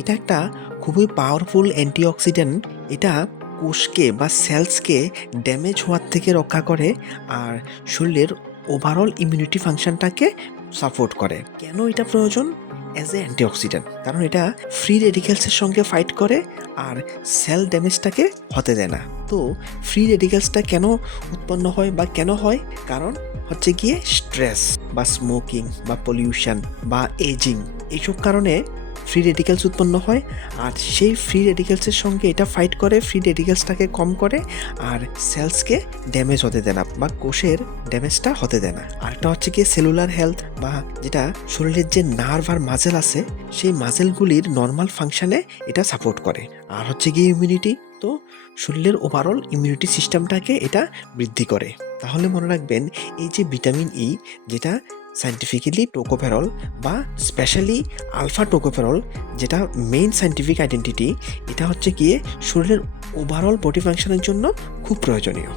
এটা একটা খুবই পাওয়ারফুল অ্যান্টিঅক্সিডেন্ট। এটা কোষকে বা সেলসকে ড্যামেজ হওয়ার থেকে রক্ষা করে আর শরীরের ওভারঅল ইমিউনিটি ফাংশনটাকে সাপোর্ট করে। কেন এটা প্রয়োজন? অ্যাজ এ অ্যান্টিঅক্সিডেন্ট, কারণ এটা ফ্রি রেডিক্যালসের সঙ্গে ফাইট করে আর সেল ড্যামেজটাকে হতে দেয় না। তো ফ্রি রেডিক্যালসটা কেন উৎপন্ন হয় বা কেন হয়? কারণ হচ্ছে গিয়ে স্ট্রেস বা স্মোকিং বা পলিউশন বা এজিং, এইসব কারণে ফ্রি রেডিক্যালস উৎপন্ন হয়। আর সেই ফ্রি রেডিক্যালসের সঙ্গে এটা ফাইট করে, ফ্রি রেডিক্যালসটাকে কম করে আর সেলসকে ড্যামেজ হতে দেয় না বা কোষের ড্যামেজটা হতে দেয় না। আরেকটা হচ্ছে গিয়ে সেলুলার হেলথ, বা যেটা শরীরের যে নার্ভ আর মাজেল আছে সেই মাজেলগুলির নর্মাল ফাংশনে এটা সাপোর্ট করে। আর হচ্ছে গিয়ে ইমিউনিটি, তো শরীরের ওভারঅল ইমিউনিটি সিস্টেমটাকে এটা বৃদ্ধি করে। তাহলে মনে রাখবেন, এই যে ভিটামিন ই, যেটা সায়েন্টিফিক্যালি টোকোফেরল বা স্পেশালি আলফা টোকোফেরল, যেটা মেইন সায়েন্টিফিক আইডেন্টিটি, এটা হচ্ছে গিয়ে শরীরের ওভারঅল বডি ফাংশনের জন্য খুব প্রয়োজনীয়।